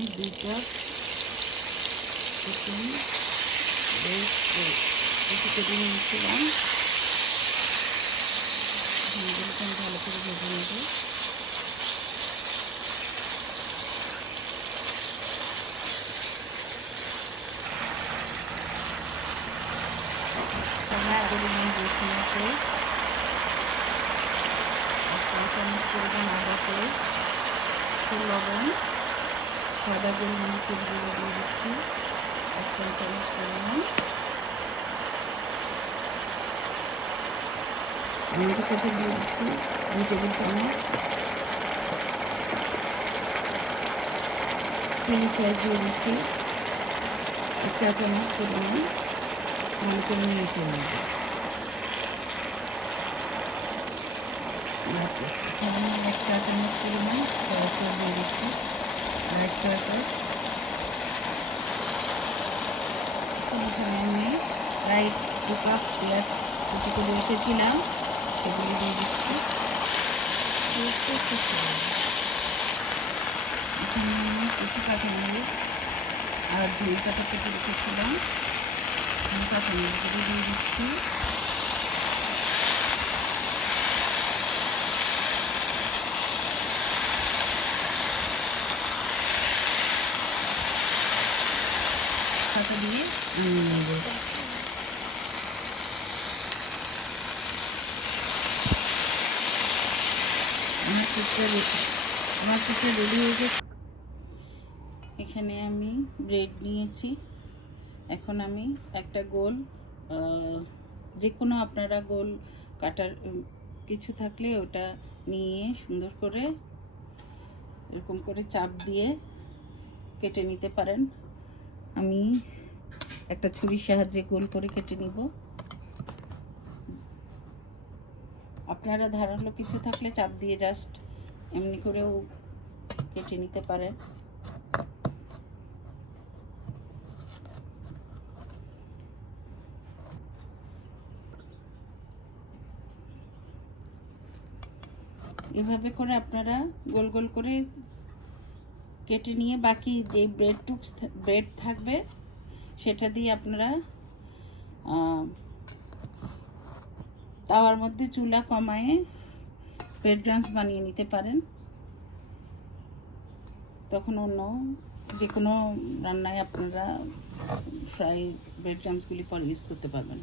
আমি 2 cup chicken কেটে নিয়েছিলাম, এগুলোকে আমি ভালো করে ভেজে নেব। রসুনকে 1 চামচ পরিমাণ আদা পেস্ট, লবণ, সাদা গোলমরিচের গুঁড়ো দিয়ে দিচ্ছি 1 চামচ পরিমাণ, টমেটো কেটে দিয়ে দিচ্ছি 2 টেবিল চামচ, চিলি সস দিয়ে দিচ্ছি 1 চা চামচ পরিমাণ, ভালো করে নিয়েছি নেব। এখানে 1 চা চামচ পরিমাণ সয়া সস দিয়ে দিচ্ছি আর 1 চা চামচ। এখানে আমি প্রায় 2 কাপ পেঁয়াজ কুচি করে রেখেছিলাম, সেগুলো দিয়ে দিচ্ছি। এখানে আমি কিছু কাঁচামরিচ আর ধনে পাতা কেটে রেখেছিলাম, কাঁচামরিচগুলো দিয়ে দিচ্ছি। পাতা দিয়ে নেব। আমার পিঠে রেডি হয়ে গেছে। এখানে আমি ব্রেড নিয়েছি, এখন আমি একটা গোল, যে কোনো আপনারা গোল কাটার কিছু থাকলে ওটা নিয়ে সুন্দর করে এরকম করে চাপ দিয়ে কেটে নিতে পারেন। আমি একটা ছুরির সাহায্যে গোল করে কেটে নিব। আপনারা ধারালো কিছু থাকলে চাপ দিয়ে জাস্ট এমনি করেও কেটে নিতে পারেন। এভাবে করে আপনারা গোল গোল করে কেটে নিয়ে বাকি যে ব্রেড থাকবে সেটা দিয়ে আপনারা তাওয়ার মধ্যে চুলা কমায়ে ব্রেড ক্রাম্বস বানিয়ে নিতে পারেন। তখন অন্য যে কোনো রান্নায় আপনারা ফ্রাই ব্রেড ক্রাম্বসগুলি পরে ইউজ করতে পারবেন।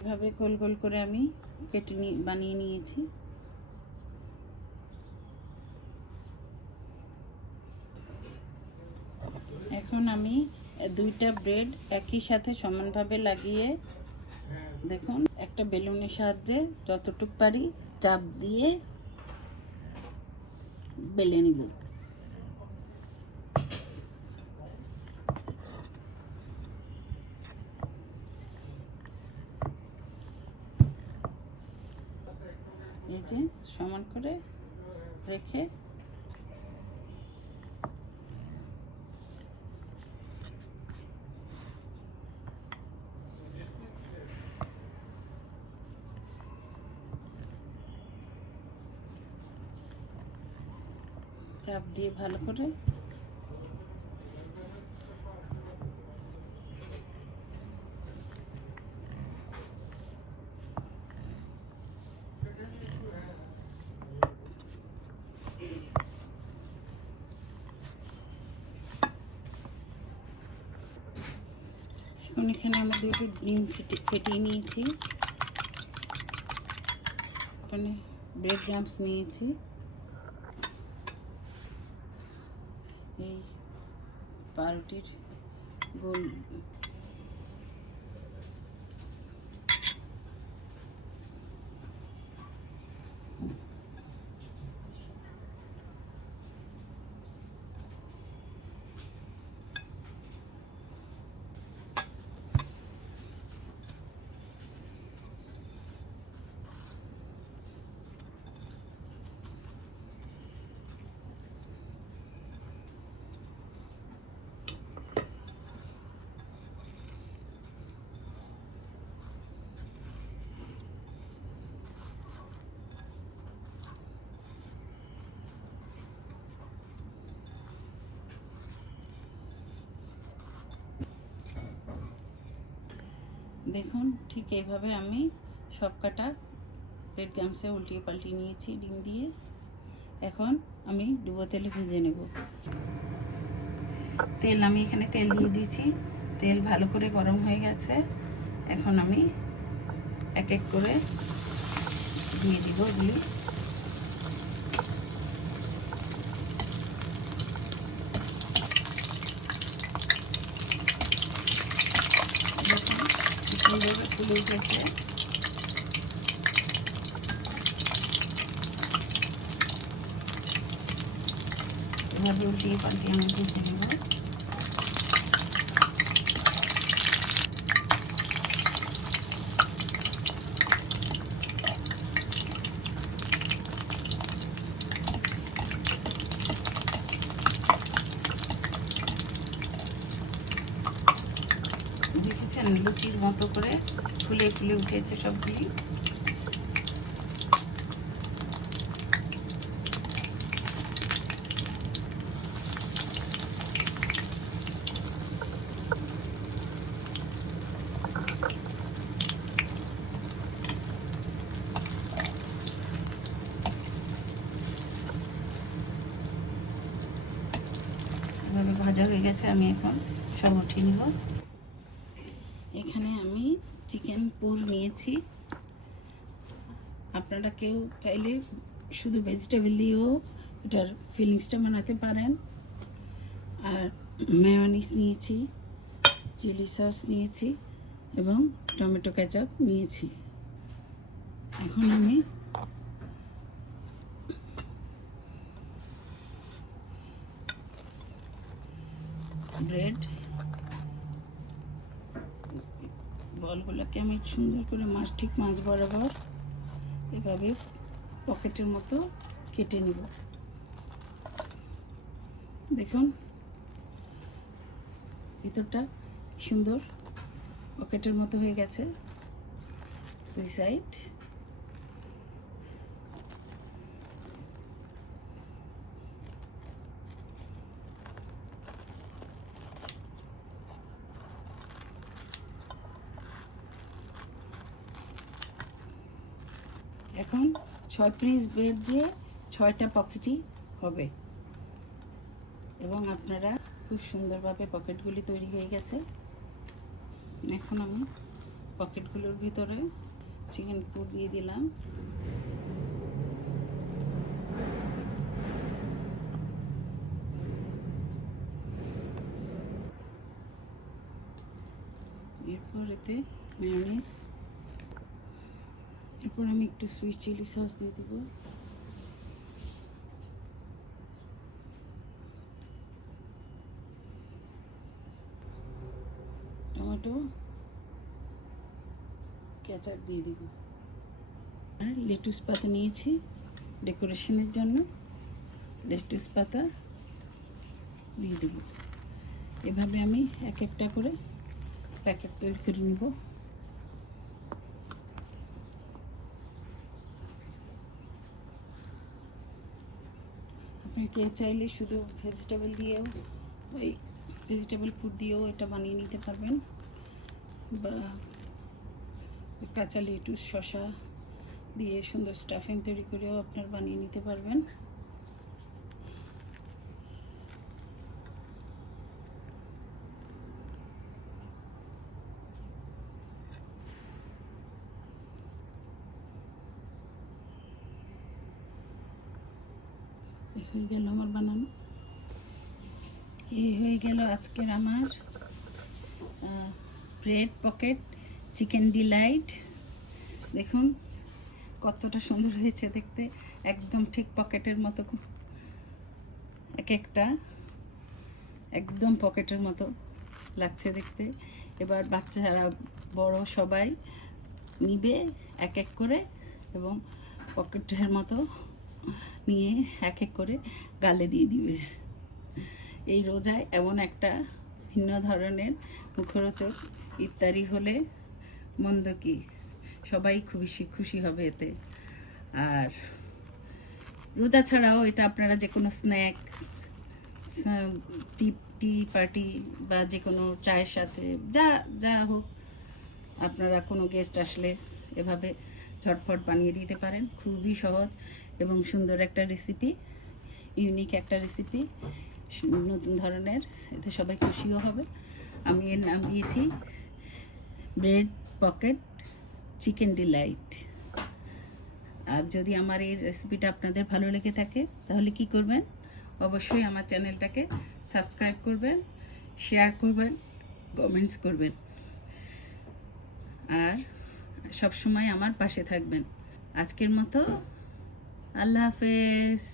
এভাবে গোল গোল করে আমি বানিয়ে নিয়েছি। এখন আমি 2টা ব্রেড একই সাথে সমানভাবে লাগিয়ে, দেখুন একটা বেলুনের সাহায্যে যতটুকু পারি চাপ দিয়ে বেলে নিব। এই যে সমান করে রেখে চাপ দিয়ে ভালো করে এখানে আমি 2টি ডিম ফেটিয়ে নিয়েছি, ওখানে ব্রেড ক্রাম্বস নিয়েছি, এই পাউরুটির গোল দেখুন ঠিক এইভাবে আমি সব কটা ব্রেড ক্রাম্বসে উল্টিয়ে পাল্টিয়ে নিয়েছি ডিম দিয়ে। এখন আমি ডুবো তেলে ভেজে নেব। তেল আমি এখানে তেল দিয়ে দিয়েছি, তেল ভালো করে গরম হয়ে গেছে। এখন আমি এক এক করে দিয়ে দিব ডিম। সুন্দরভাবে ফুলে উঠেছে। এভাবে উল্টিয়ে পাল্টিয়ে আমি ভেজে নেব। দেখেছেন লুচির মতো করে ফুলে ফুলে উঠেছে সবগুলি। এভাবে ভাজা হয়ে গেছে, আমি এখন সব উঠিয়ে নিব। এখানে আমি চিকেন পুর নিয়েছি। আপনারা কেউ চাইলে শুধু ভেজিটেবল দিয়েও এটার ফিলিংসটা বানাতে পারেন। আর মেয়োনিজ নিয়েছি, চিলি সস নিয়েছি এবং টমেটো কেচাপ নিয়েছি। এখন আমি ব্রেড বলগুলোকে আমি সুন্দর করে ঠিক মাছ বরাবর এভাবে পকেটের মতো কেটে নিব। দেখুন ভিতরটা সুন্দর পকেটের মতো হয়ে গেছে দুই সাইড। এখন 6 পিস ব্রেড দিয়ে 6টা পকেটই হবে এবং আপনারা খুব সুন্দরভাবে পকেটগুলি তৈরি হয়ে গেছে। এখন আমি পকেটগুলোর ভিতরে চিকেন পুর দিয়ে দিলাম। এরপর এতে মেয়োনিজ, এরপর আমি একটু সুইট চিলি সস দিয়ে দেবো। টমেটো কেচাপ দিয়ে দিব। আর লেটুস পাতা নিয়েছি ডেকোরেশনের জন্য, লেটুস পাতা দিয়ে দেব। এভাবে আমি এক একটা করে প্যাকেট তৈরি করে নিব। আপনি কে চাইলে শুধু ভেজিটেবল দিয়েও ওই ভেজিটেবল ফুড দিয়েও এটা বানিয়ে নিতে পারবেন, বা কাঁচা লেটুস শসা দিয়ে সুন্দর স্টাফিং তৈরি করেও আপনার বানিয়ে নিতে পারবেন। হয়ে গেল আমার বানানো। এই হয়ে গেল আজকের আমার ব্রেড পকেট চিকেন ডিলাইট। দেখুন কতটা সুন্দর হয়েছে দেখতে, একদম ঠিক পকেটের মতো, এক একটা একদম পকেটের মতো লাগছে দেখতে। এবার বাচ্চারা বড় সবাই নিবে এক এক করে এবং পকেটের মতো নিয়ে এক এক করে গালে দিয়ে দিবে। এই রোজায় এমন একটা ভিন্ন ধরনের মুখরোচক ইফতারি হলে মন্দ কি, সবাই খুবই খুশি হবে এতে। আর রোজা ছাড়াও এটা আপনারা যে কোনো স্ন্যাক, টি পার্টি বা যে কোনো চায়ের সাথে যা যা হোক আপনারা কোনো গেস্ট আসলে এভাবে ঝটফট বানিয়ে দিতে পারেন। খুবই সহজ এবং সুন্দর একটা রেসিপি, ইউনিক একটা রেসিপি, নতুন ধরনের, এতে সবাই খুশিও হবে। আমি এর নাম দিয়েছি ব্রেড পকেট চিকেন ডিলাইট। আর যদি আমার এই রেসিপিটা আপনাদের ভালো লেগে থাকে তাহলে কি করবেন, অবশ্যই আমার চ্যানেলটাকে সাবস্ক্রাইব করবেন, শেয়ার করবেন, কমেন্টস করবেন, আর সবসময় আমার পাশে থাকবেন। আজকের মতো আল্লাহ হাফেজ।